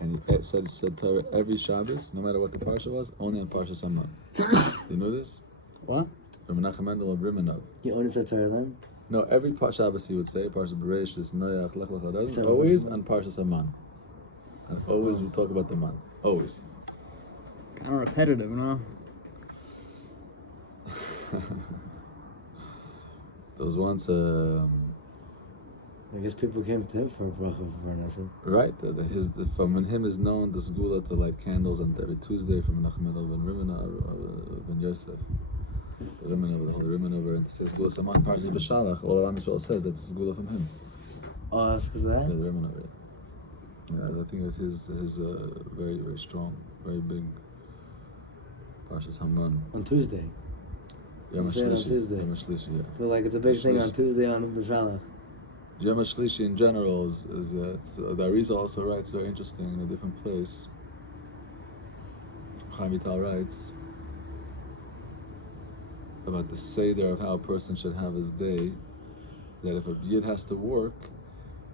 And he said Torah every Shabbos, no matter what the parsha was, only on Parsha Saman. You know this? What? From Menachem Mendel of Rimanov. You only said Torah then? No, every Shabbos he would say, Parsha Bereshis, Noach, Lech Lech Adaz, always on Parsha Saman. And always we talk about the man. Always. Kind of repetitive, you know? There was once I guess people came to him for a bracha for Parnasa. right, from him is known the Segula to light candles on every Tuesday from Menachem Mendel ben Rimana ben Yosef. The Rimanover, the Holy Rimanover, and to say Segula Saman, Parshas B'Shalach, all of Am Yisrael says that's Segula from him. Oh, that's because of that? Yeah, the Rimanover. Yeah, I think it's his very, very strong, very big Parshas Haman. On Tuesday. Yom Say it on HaShlishi. Tuesday. Yom HaShlishi, yeah. But like it's a big thing on Tuesday on B'Shalach. Yom HaShlishi in general is the Arizal also writes very interesting in a different place. Chaim Vital writes about the seder of how a person should have his day, that if a Yid has to work,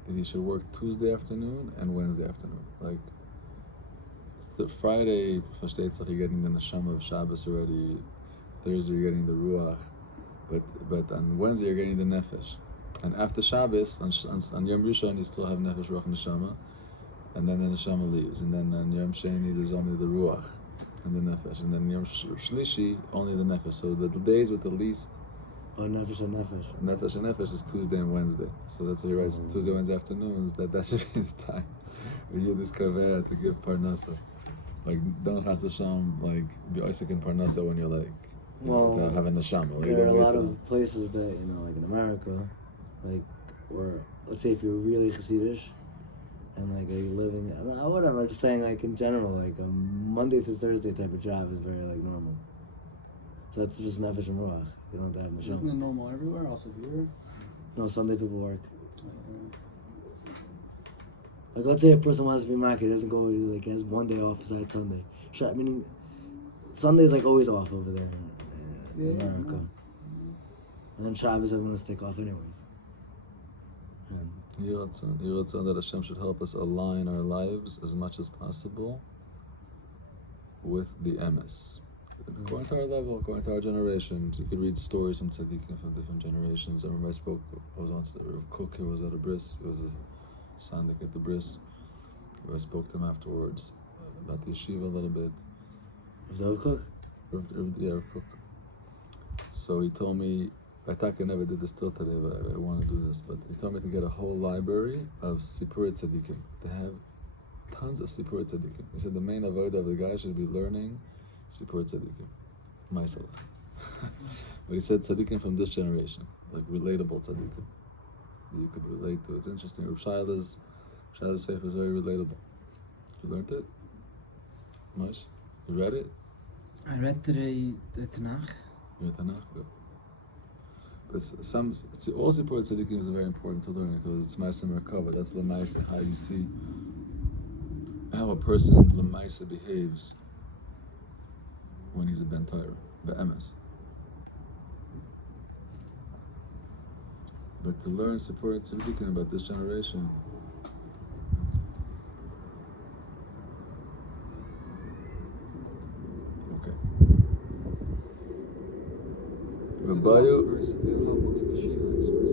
then he should work Tuesday afternoon and Wednesday afternoon. Like Friday, versteht sich, you're getting the neshama of Shabbos already. Thursday you're getting the ruach, but on Wednesday you're getting the nefesh. And after Shabbos, on Yom Rishon you still have nefesh, ruach, neshama, and then the neshama leaves. And then on Yom Sheni there's only the ruach and the nefesh, and then Yom Shlishi only the nefesh. So the days with the least Nefesh and Nefesh. Nefesh and Nefesh is Tuesday and Wednesday. So that's what he writes, Tuesday, Wednesday afternoons, that should be the time where you just kaveh to give Parnasa. Like, don't Chas Hashem, like, be Isaac in Parnasa when you're like, Well, having a neshama. Like, there are a lot of places that, like in America, like, where, let's say if you're really Hasidish, and like, are you living, whatever, I'm just saying, like, in general, like, a Monday to Thursday type of job is very, like, normal. So that's just Nefesh and Ruach. You don't have to have Neshama. Isn't it normal everywhere, also here? No, Sunday people work. Like, let's say a person wants to be market, doesn't go, like, has one day off besides Sunday. Meaning, Sunday's like always off over there in America. And then Shabbos everyone has to take off anyways. Yiratzon that Hashem should help us align our lives as much as possible with the emes. According to our level, according to our generation, you could read stories from tzaddikim from different generations. I remember I was on Rav Kook, he was at a bris, he was a sandik at the bris. I spoke to him afterwards about the yeshiva a little bit. Rav Kook? Rav Kook. So he told me, I never did this till today, but I want to do this, but he told me to get a whole library of Sipurei Tzaddikim. They have tons of Sipurei Tzaddikim. He said the main avodah of the guy should be learning Sipurei Tzaddikim, myself. But he said Tzaddikim from this generation, like relatable Tzaddikim, that you could relate to. It's interesting. Rav Shaila's Sefer is very relatable. You learned it? Much? You read it? I read today the Tanakh. You read Tanakh? Good. But all Sipurei Tzaddikim is very important to learn because it's Ma'aseh Merkava. That's L'maisa, how you see how a person L'maisa behaves when he's a Ben Torah, be'emes. But to learn Sipurei Tzaddikim about this generation, okay. We have a lot of books in Yeshiva like stories.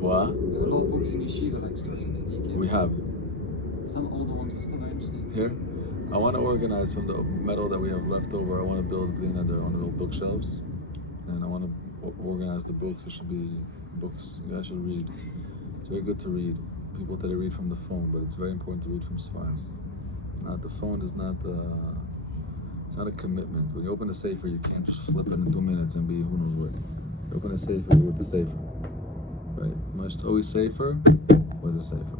What? We have a lot of books in Yeshiva like stories in Tzaddikim. We have. Some older ones were still very interesting. Here? I want to organize from the metal that we have left over. I want to build I want to build bookshelves, and I want to organize the books. There should be books you guys should read. It's very good to read. People today read from the phone, but it's very important to read from Sfarim. The phone is not. It's not a commitment. When you open a sefer, you can't just flip it in 2 minutes and be who knows where. You open a sefer with the sefer, right? It's always safer with a sefer,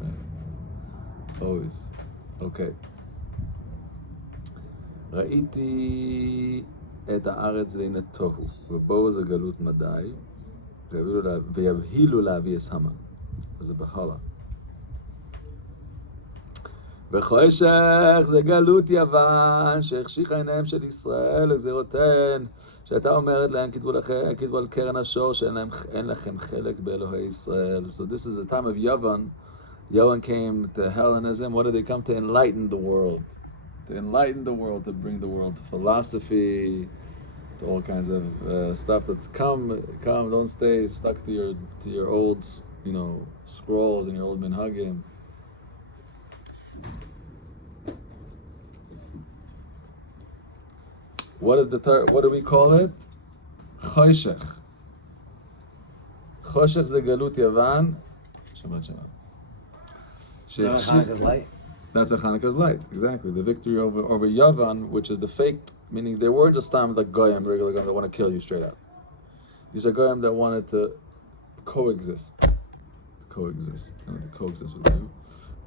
right? Always. Okay. ראיתי את הארץ והנה תוהו, ובואו זה גלות מדי, ויבהילו להביא את המן. וזה בהלאה. וחושך זה גלות יוון, שהחשיכה עיניהם של ישראל לגזירותיהן, שהייתה אומרת להם, כתבו על קרן השור, שאין לכם חלק באלוהי ישראל. So this is the time of Yavan, Yavan came to Hellenism. What did they come to? Enlighten the world. To enlighten the world, to bring the world to philosophy, to all kinds of stuff that's come. Don't stay stuck to your old, scrolls and your old minhagim. What do we call it? Choshech. Choshech ze galut Yavan. Shabbat shalom. Hanukkah's light. That's what Hanukkah's light. Exactly. The victory over Yavan, which is the fake, meaning they weren't just like goyim, regular goyim that want to kill you straight up. These are goyim that wanted to coexist. With you.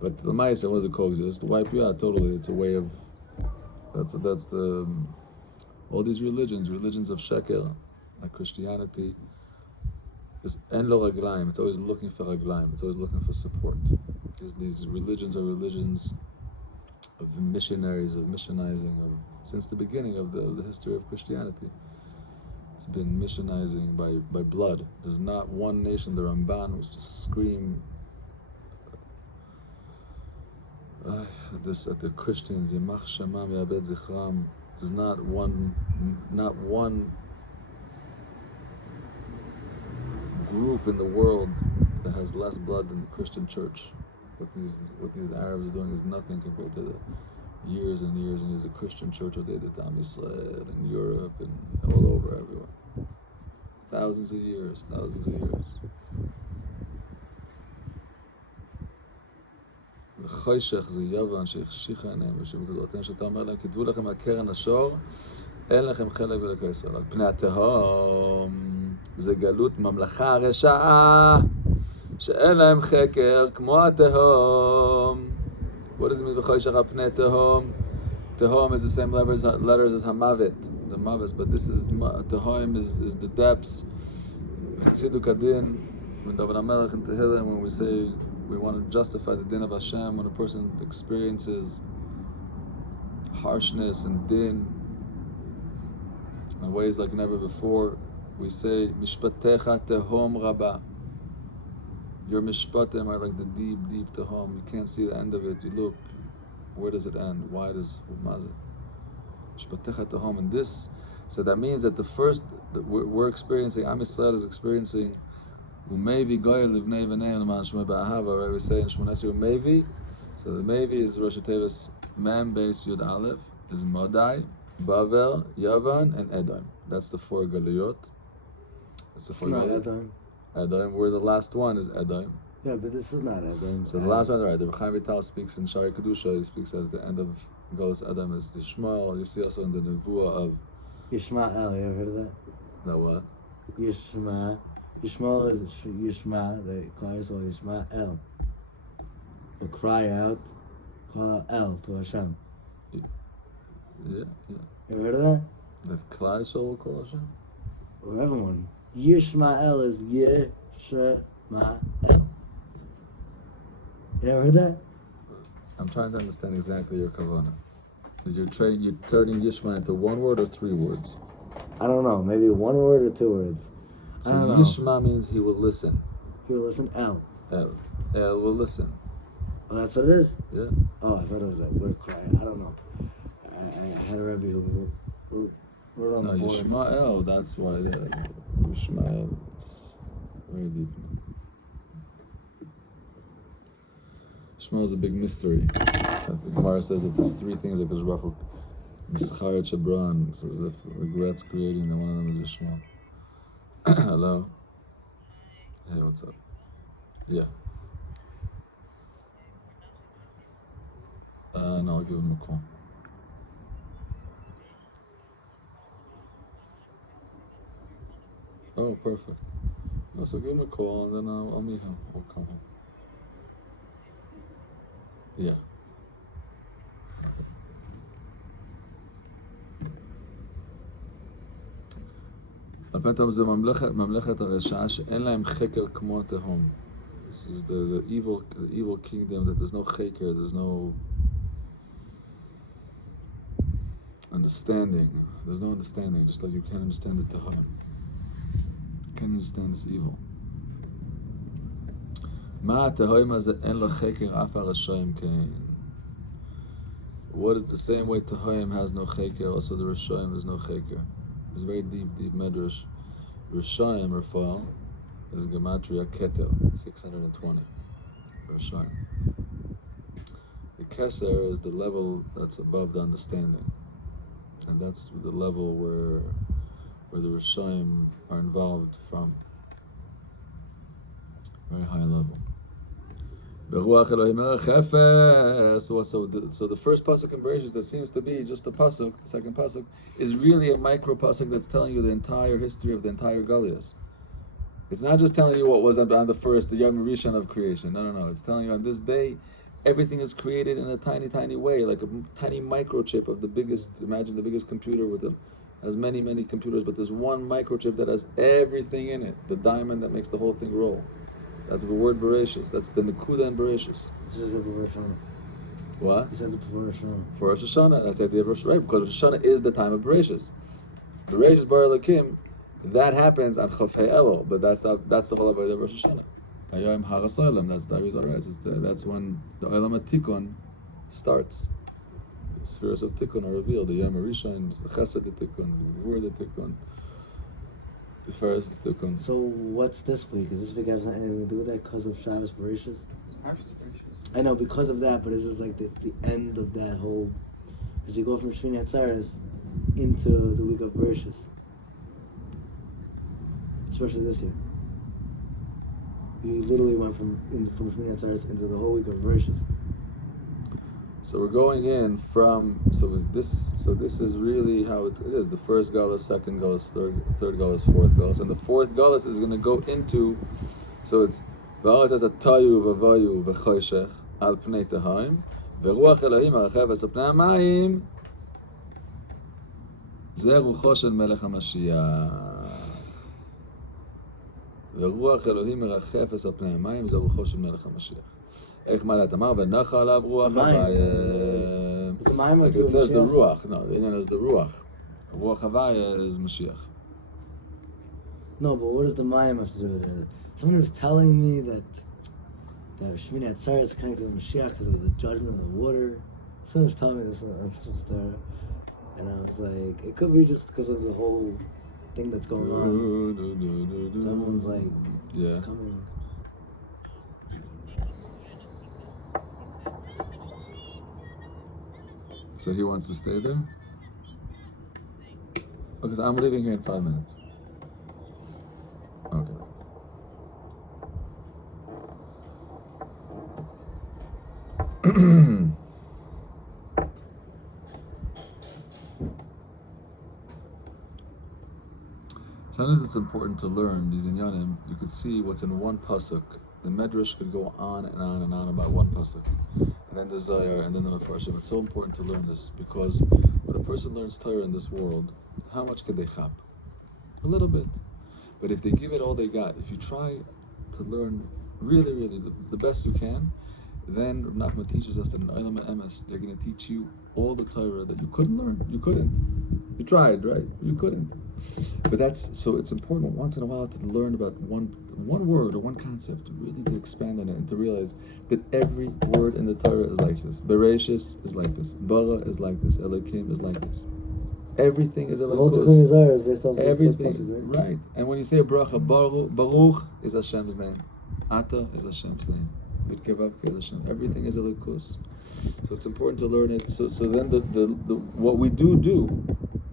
But the Maisa wasn't coexist. To wipe you out totally. It's a way of. That's the. All these religions of shekel, like Christianity, is en lo raglaim. It's always looking for raglaim. It's always looking for support. These religions are religions of missionaries, of missionizing, since the beginning of the history of Christianity. It's been missionizing by blood. There's not one nation, the Ramban was just scream this at the Christians, Yimach Shemam Yabed Zichram. There's not one group in the world that has less blood than the Christian church. What these Arabs are doing is nothing compared to the years and years and years of Christian church what they did to Am Yisrael in Europe and all over everywhere. Thousands of years. וחושך זה יוון שהחשיכה עיניהם ושבגזרותיהם שאתה אומר להם כתבו לכם על קרן השור אין לכם חלק ולקו ישראל על פני התהום זה גלות ממלכה הרשעה שאין להם חקר כמו התהום. What does it mean וחושך על פני תהום? Tehom is the same letters as Hamavet, the Mavis, but this is Tehom is the depths. Tziduk Adin, when David HaMelech in Tehillim, when we say we want to justify the din of Hashem, when a person experiences harshness and din in ways like never before, we say Mishpatecha Tehom Rabba. Your mishpatim are like the deep Tehom. You can't see the end of it. You look. Where does it end? Why does and this? So that means that we're experiencing. Am Yisrael is experiencing. Umevi goyel livnei v'nei l'man shmei ba'ahava. Right? We say in Shmonesri Umevi. So the Mevi is Rosh Tevis Mem Beis Yud Aleph is Modai, Bavel, Yavan, and Edom. That's the four galuyot. That's the four galuyot. Edom. Where the last one is Edom. Yeah, but this is not Edom. So the last one, right? The Chaim Vital speaks in Shari Kedusha. He speaks at the end of Golos Adam as Yishmael. You see also in the Nevuah of Yishmael. You ever heard of that? That what? Yishmael. Yishmael is Yishma. The clients are Yishmael. The cry out, call out El to Hashem. Yeah. You ever heard of that? That Klal Yisrael will call Hashem. Or everyone. Yishmael is Yishmael. You ever heard that? I'm trying to understand exactly your kavanah. You're turning Yishma into one word or three words? I don't know. Maybe one word or two words. So Yishma means he will listen. He will listen. El will listen. Oh, that's what it is? Yeah. Oh, I thought it was that word cry. I don't know. I had a Rebbe who wrote on the board. Yishmael, that's why. Yishmael, it's very deep. Shmuel is a big mystery. The Gemara says that there's three things that Baruch Hu Mischar Chabran, so as if regrets creating, and one of them is Shmuel. Hello. Hey, what's up? Yeah. No, I'll give him a call. Oh, perfect. No, so give him a call and then I'll meet him. I'll come home. Yeah. הפתאום זה ממלכת הרשעה שאין להם חקר כמו התהום. This is the evil kingdom that there's no cheker, there's no understanding. There's no understanding, just like you can't understand the tehom. You can't understand this evil. מה התהום הזה אין לו חקר אף הרשעים כן. What is the same way Tehom has no cheker, also the Rishayim has no cheker. It's very deep medrash. Rishayim, Rafal, is Gematria Keter, 620. Rishayim. The Keser is the level that's above the understanding. And that's the level where the Rishayim are involved from. Very high level. So the first pasuk in Bereshis that seems to be just a pasuk, the second pasuk, is really a micro pasuk that's telling you the entire history of the entire Galias. It's not just telling you what was on the first, the Yom Rishon of creation. No. It's telling you on this day, everything is created in a tiny way, like a tiny microchip of the biggest. Imagine the biggest computer has many computers, but there's one microchip that has everything in it. The diamond that makes the whole thing roll. That's the word Bereshis. That's the Nekuda in Bereshis. This is the Rosh Hashanah. What? You said the Rosh Hashanah. For Rosh Hashanah, that's the idea of Rosh Hashanah, because Rosh Hashanah is the time of Bereshis. Bereshis Bar Elokim, that happens on Chof Elo, but that's the whole idea of Rosh Hashanah. Hayom Haras Olam, that's the Arizal writes. That's when the Olam HaTikun starts. The spheres of Tikun are revealed. The Yom Rishon, the Chesed Tikun, the Gvur Tikun. The first Tikkun. So what's this week? Is this week have anything to do with that because of Shabbos Bereshis? I know because of that, but is this like the end of that whole? Because you go from Shmini Atzeres into the week of Bereshis, especially this year. You literally went from Shmini Atzeres into the whole week of Bereshis. So we're going in from this is really how it is. The first galus, second galus, third galus, fourth galus, and the fourth galus is going to go into. So it's v'aretz as a tayu v'vayu v'choshech al pnei tehaim v'ruach Elohim haracheves al pnei hamayim ze rucho shel melech hamashiach v'ruach Elohim haracheves al pnei hamayim ze rucho shel melech hamashiach. Like it says the Ruach. No, the Inyan is the Ruach. Ruach Havaya is Mashiach. No, but what does the Mayim have to do with it? Someone was telling me that Shmini Atzeres is connected with Mashiach because of the judgment of the water. Someone was telling me this on Twitter, and I was like, it could be just because of the whole thing that's going on. Someone's like, coming. So he wants to stay there? Okay, so I'm leaving here in 5 minutes. Okay. Sometimes it's important to learn these inyanim. You could see what's in one pasuk. The medrash could go on and on and on about one pasuk, and then the Zohar, and then the Mefarshim. It's so important to learn this because when a person learns Torah in this world, how much can they chap? A little bit. But if they give it all they got, if you try to learn really the best you can, then Reb Nachman teaches us that in Olam HaEmes, they're going to teach you all the Torah that you couldn't learn. You couldn't. You tried, right? You couldn't. But so it's important once in a while to learn about one word or one concept, really to expand on it and to realize that every word in the Torah is like this. Bereshis is like this. Bara is like this. Elokim is like this. Everything is a everything, right? And when you say a bracha, Baruch is Hashem's name. Ata is Hashem's name. B'tkevavke is Hashem. Everything is a likus. So it's important to learn it. So then the what we do,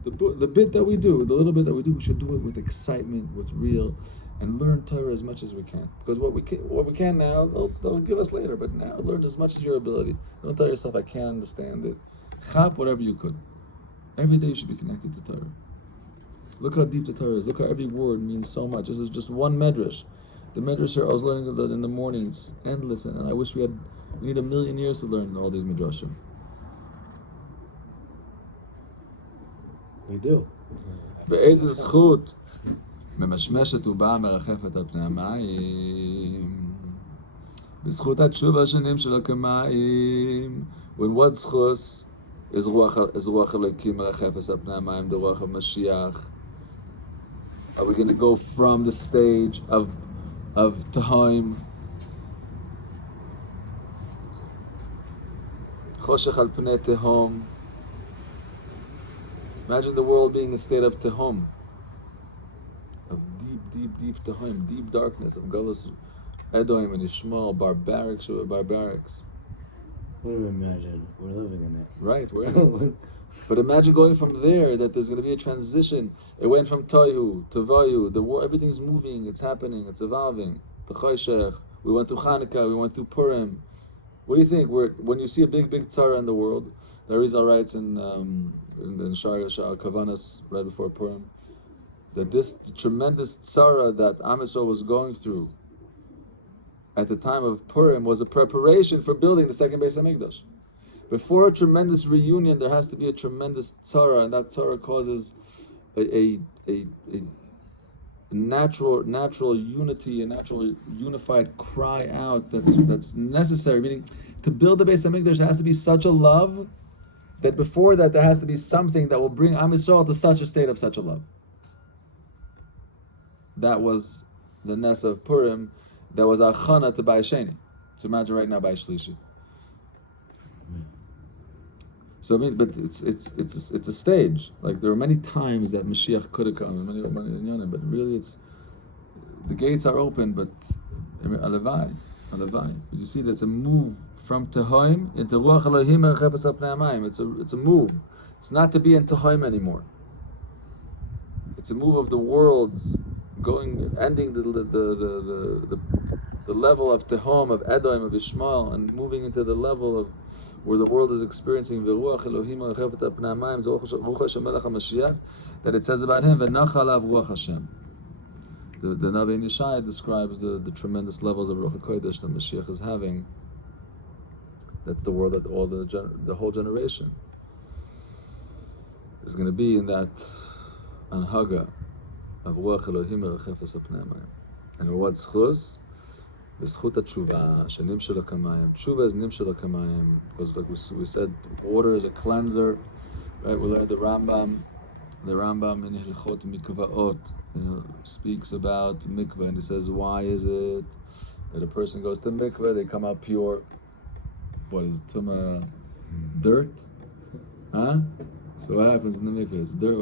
the bit that we do, the little bit that we do, we should do it with excitement, with real, and learn Torah as much as we can. Because what we can now, they'll give us later. But now, learn as much as your ability. Don't tell yourself I can't understand it. Chap whatever you could. Every day you should be connected to Torah. Look how deep the Torah is. Look how every word means so much. This is just one medrash. The medrash here, I was learning that in the mornings, endless, and I wish we need 1,000,000 years to learn all these midrashim. We do. באיזה זכות ממשמשת ובאה מרחפת על פני המים בזכות התשובה השנים של הכמים. When what זכוס is רוח אלוקים מרחפת על פני המים, the רוח of Mashiach. Are we going to go from the stage of Tahaim Choshech al pnei tehom. Imagine the world being a state of tehom, of deep tehom, deep darkness, of Galus, Edom and Ishmael, barbarics. What do we imagine? We're living in it. Right, we're in it. But imagine going from there, that there's going to be a transition. It went from Tohu to Vayu. The war, everything's moving, it's happening, it's evolving. The Choshech. We went through Hanukkah, we went through Purim. What do you think? When you see a big tzara in the world, the Arizal writes in Shar Kavanas, right before Purim, that this tremendous tzara that Am Yisrael was going through at the time of Purim was a preparation for building the second Beis HaMikdash. Before a tremendous reunion, there has to be a tremendous tzara, and that tzara causes a natural unity, a natural unified cry out that's necessary. Meaning, to build the Beis HaMikdash, there has to be such a love that before that there has to be something that will bring Am Yisrael to such a state of such a love. That was the Ness of Purim. That was Achana to Bayis Sheni. So imagine right now Bayis Shlishi. So I mean, but it's a stage. Like there are many times that Mashiach could have come, but really the gates are open. But alavai. But you see, that's a move from Tehoim into Ruach Elohim and Chefes al Pnei Hamayim. It's a move. It's not to be in Tehoim anymore. It's a move of the worlds ending the level of Tehom, of Edom, of Ishmael, and moving into the level of where the world is experiencing V'ruach Elohim Chefet al Pnei Hamayim, Ruach Hashem Melech HaMashiach, that it says about him, V'nach alav Ruach Hashem. The Navi Yeshaya describes the tremendous levels of Ruach HaKodesh that Mashiach is having. That's the world that all the whole generation is going to be in that anhaga of Ruach Elohim Chefes al Pnei Hamayim. And what schus? B'schut tshuva, shenim shel kamayim. Tshuva is nim shel kamayim, because like we said, water is a cleanser. Right? We learned the Rambam in Hilchot Mikvaot, speaks about mikveh, and he says, why is it that a person goes to mikveh, they come out pure? What is tuma? Dirt? Huh? So what happens in the mikveh? It's dirt.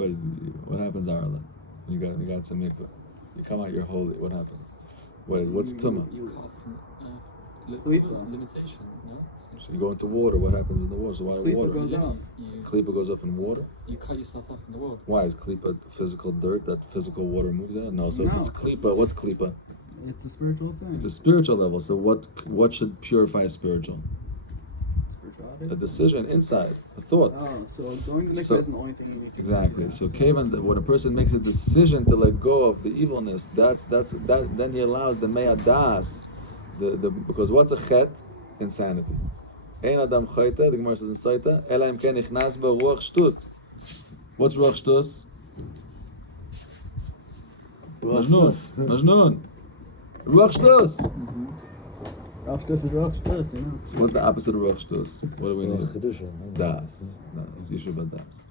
What happens, Arla? You got some mikveh. You come out, you're holy. What happened? What's tuma? You cut from limitation, no? So you go into water. What happens in the water? So why water? Goes off. Klipa goes off in water. You cut yourself off in the world. Why is klipa physical dirt that physical water moves out? No. So if No. it's klipa, what's klipa? It's a spiritual thing. It's a spiritual level. So what should purify spiritual? Spirituality. A decision inside, a thought. Oh, so going to mikveh So- isn't the only thing you need to Exactly. do. So Kevan, when a person makes a decision to let go of the evilness, that then he allows the me'adas, because what's a chet? Insanity. Ein adam chayta, the Gemara says in Saita, ela im ken nichnas ba ruach shtut. What's ruach shtus? Majnun. Ruach shtus. Rosh Shtus is Rosh Shtus, you know. So what's the opposite of ruach shtus? What do we need? Chedusha. Das. Yeshuva das.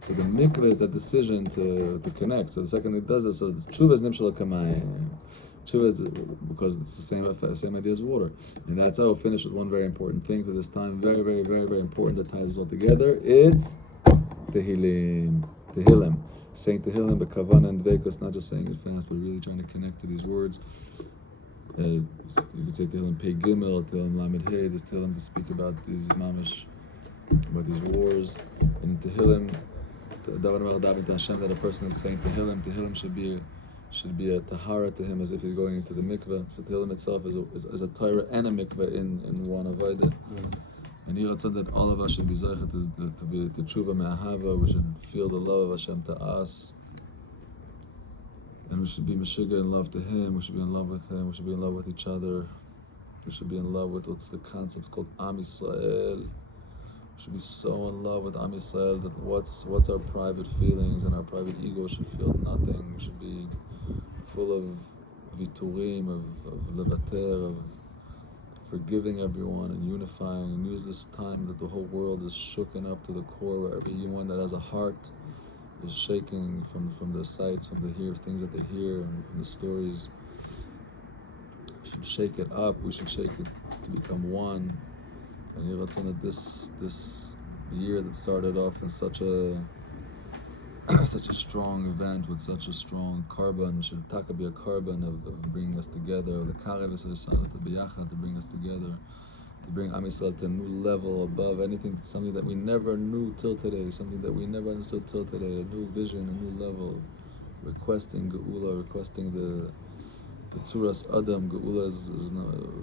So the mikveh is that decision to connect. So the second it does this, so tshuva is nimshal kamayim. Tshuva is because it's the same idea as water. And that's how I'll finish with one very important thing for this time. Very, very, very, very important that ties us all together. It's Tehillim. Saying Tehillim, but Kavanah and Dveikos, not just saying it fast, but really trying to connect to these words. You could say Tehillim Pei Gimel, Tehillim Lamed Hey, there's Tehillim to speak about these mamish, about these wars. And Tehillim, David to Hashem, that a person that's saying Tehillim should be a tahara to him as if he's going into the mikveh. So Tehillim itself is a Torah and a mikveh in one avodah. And here it's said that all of us should be zeichet to be to tshuva me'ahava. We should feel the love of Hashem to us. And we should be Meshuggah in love to Him. We should be in love with Him. We should be in love with each other. We should be in love with what's the concept called Am Yisrael. We should be so in love with Am Yisrael that what's our private feelings and our private ego should feel nothing. We should be full of viturim, of levater, of forgiving everyone and unifying, and use this time that the whole world is shooken up to the core, where everyone that has a heart is shaking from the sights, from the things that they hear, and from the stories. We should shake it up. We should shake it to become one. And you that this year that started off in such a such a strong event with such a strong carbon should taka be a carbon of bringing us together, the karev is to biyachad, to bring us together, to bring Am Yisrael to a new level above anything, something that we never knew till today, something that we never understood till today, a new vision, a new level, requesting Geula, requesting the Tzuras Adam. Geula is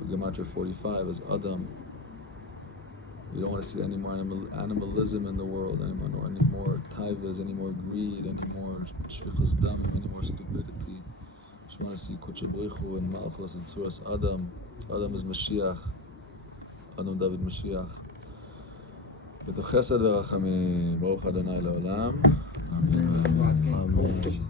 Gematria 45 is Adam. We don't want to see any more animalism in the world, any more taivas, any more greed, any more shvichus damim, any more stupidity. Just want to see Kodesh Baruch Hu and Malchus and Tzuras Adam. Adam is Mashiach. Adam David Mashiach. B'toch chesed v'rachamim. Baruch Adonai le'olam. Amen. Amen.